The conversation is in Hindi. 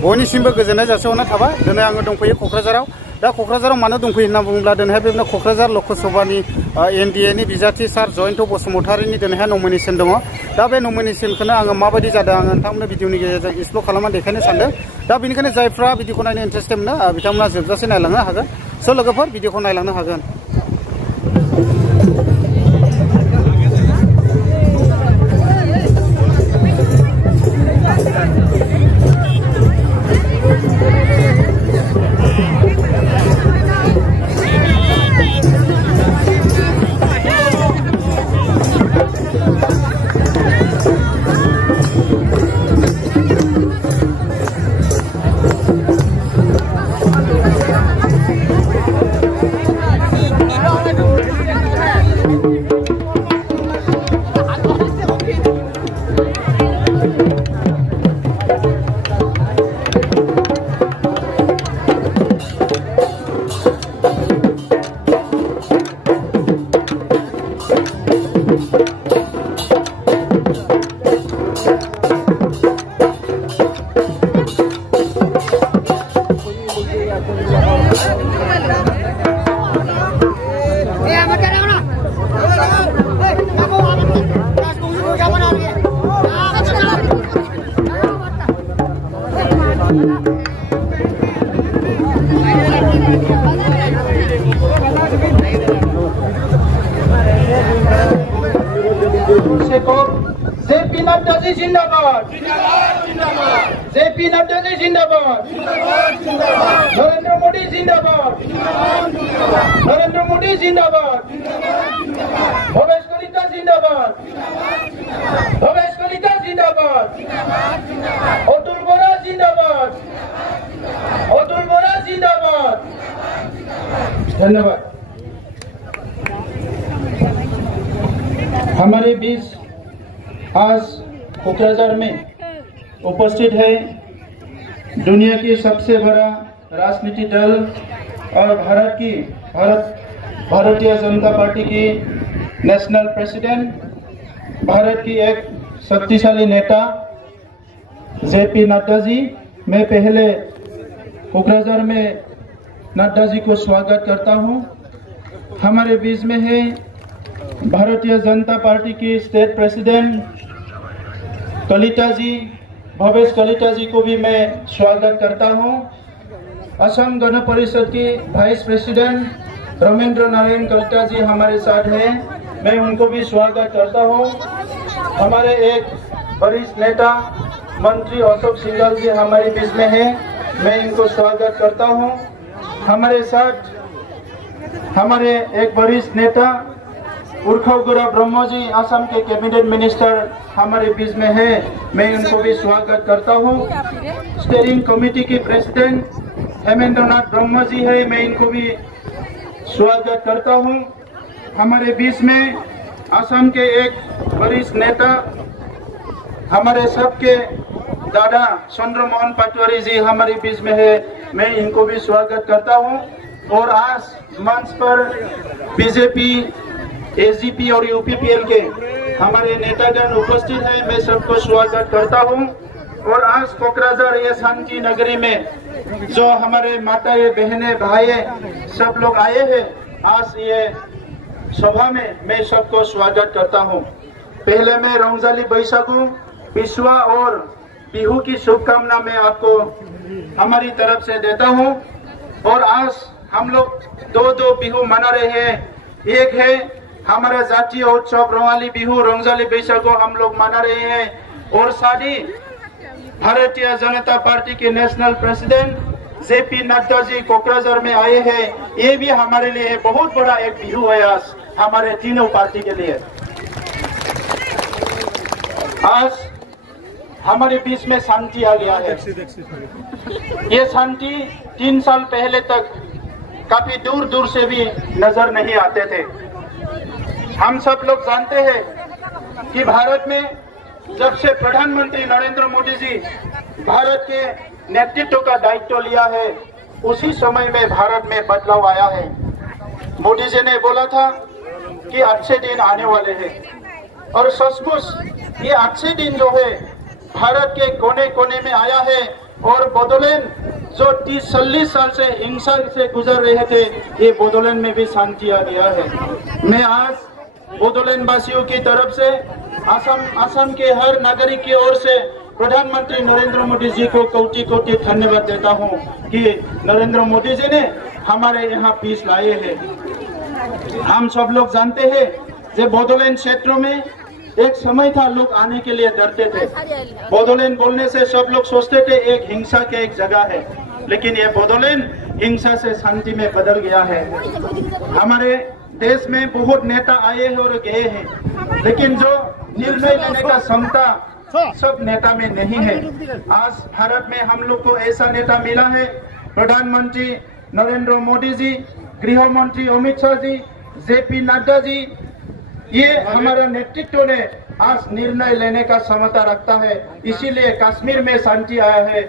बयनिसिमबो गोजोननाय जासिहरनाय थाबाय। दिनै आङो दंफैयो क'क्राझाराव। दा क'क्राझाराव मानो दंफैयो होनना बुङोब्ला दिनैहाय बेबायदिनो क'क्राझार लकसभानि एनडिएनि बिजाथि सार जयन्त बसुमतारीनि दिनैहाय नमिनेसन दङ। दा बे नमिनेसनखौनो आङो माबायदि जादों आङो नोंथांमोननो भिडिअनि गेजेरजों एक्सप्ल'र खालामनानै देखायनो सानदों। दा बेनिखायनो जायफ्रा भिडिअखौ नायनो इन्टारेस्टेड मोनो बिथांमोना जोबजासे नायलांनो हागोन। स' लोगोफोर भिडिअखौ नायलांनो हागोन। जेपी नड्डा जी जिंदाबाद, जेपी नड्डा जी जिंदाबाद, नरेंद्र मोदी जिंदाबाद, नरेंद्र मोदी जिंदाबाद, भवेश कलिता जिंदाबाद, भवेश कलिता जिंदाबाद, अतुल बोरा जिंदाबाद, अतुल बोरा जिंदाबाद। धन्यवाद। हमारे बीच आज कोकराझार में उपस्थित है दुनिया की सबसे बड़ा राजनीतिक दल और भारतीय जनता पार्टी की नेशनल प्रेसिडेंट, भारत की एक शक्तिशाली नेता जेपी नड्डा जी। मैं पहले कोकराझार में नड्डा जी को स्वागत करता हूं। हमारे बीच में है भारतीय जनता पार्टी की स्टेट प्रेसिडेंट कलिता जी, भवेश कलिता जी को भी मैं स्वागत करता हूं। असम गण परिषद की वाइस प्रेसिडेंट रमेंद्र नारायण कलिता जी हमारे साथ हैं, मैं उनको भी स्वागत करता हूं। हमारे एक वरिष्ठ नेता मंत्री अशोक सिंघल जी हमारे बीच में हैं, मैं इनको स्वागत करता हूं। हमारे साथ हमारे एक वरिष्ठ नेता उर्खव गोरा ब्रह्म जी असम के कैबिनेट मिनिस्टर हमारे बीच में है, मैं इनको भी स्वागत करता हूं। स्टीयरिंग कमेटी के प्रेसिडेंट हेमेंद्र नाथ ब्रह्म जी है, मैं इनको भी स्वागत करता हूं। हमारे बीच में असम के एक वरिष्ठ नेता हमारे सबके दादा चंद्रमोहन पटवारी जी हमारे बीच में है, मैं इनको भी स्वागत करता हूं। और आज मंच पर बीजेपी, एसजीपी और यूपीपीएल के हमारे नेतागण उपस्थित हैं, मैं सबको स्वागत करता हूं। और आज कोकराझार ये शांति नगरी में जो हमारे माताएं, बहनें, भाई सब लोग आए हैं आज ये सभा में, मैं सबको स्वागत करता हूं। पहले मैं रंजाली बैसागु, बिस्वा और बिहू की शुभकामना मैं आपको हमारी तरफ से देता हूं। और आज हम लोग दो बिहू मना रहे हैं। एक है हमारा जातीय उत्सव रंगाली बिहू, रंजाली बैसागु हम लोग मना रहे हैं। और साथ ही भारतीय जनता पार्टी के national president JP Nadda ji Kokrajhar में आए हैं, ये भी हमारे लिए बहुत बड़ा एक बिहू है आज हमारे तीनों पार्टी के लिए। आज हमारे बीच में शांति आ गया है। ये शांति 3 साल पहले तक काफी दूर दूर से भी नजर नहीं आते थे। हम सब लोग जानते हैं कि भारत में जब से प्रधानमंत्री नरेंद्र मोदी जी भारत के नेतृत्व का दायित्व लिया है, उसी समय में भारत में बदलाव आया है। मोदी जी ने बोला था कि अच्छे दिन आने वाले हैं, और सचमुच ये अच्छे दिन जो है भारत के कोने कोने में आया है। और बोडोलैंड जो 30-40 साल से हिंसा से गुजर रहे थे, ये बोडोलैंड में भी शांति आ गया है। मैं आज बोडोलैंड वासियों की तरफ से असम के हर नागरिक की ओर से प्रधानमंत्री नरेंद्र मोदी जी को कोटि कोटि धन्यवाद देता हूं कि नरेंद्र मोदी जी ने हमारे यहाँ पीस लाए हैं। हम सब लोग जानते हैं कि बोडोलैंड क्षेत्रों में एक समय था लोग आने के लिए डरते थे। बोडोलैंड बोलने से सब लोग सोचते थे एक हिंसा के एक जगह है, लेकिन ये बोडोलैंड हिंसा से शांति में बदल गया है। हमारे देश में बहुत नेता आए हैं और गए हैं, लेकिन जो निर्णय लेने का क्षमता सब नेता में नहीं है। आज भारत में हम लोग को ऐसा नेता मिला है, प्रधानमंत्री नरेंद्र मोदी जी, गृह मंत्री अमित शाह जी, जेपी नड्डा जी। ये हमारा नेतृत्व ने आज निर्णय लेने का क्षमता रखता है, इसीलिए कश्मीर में शांति आया है।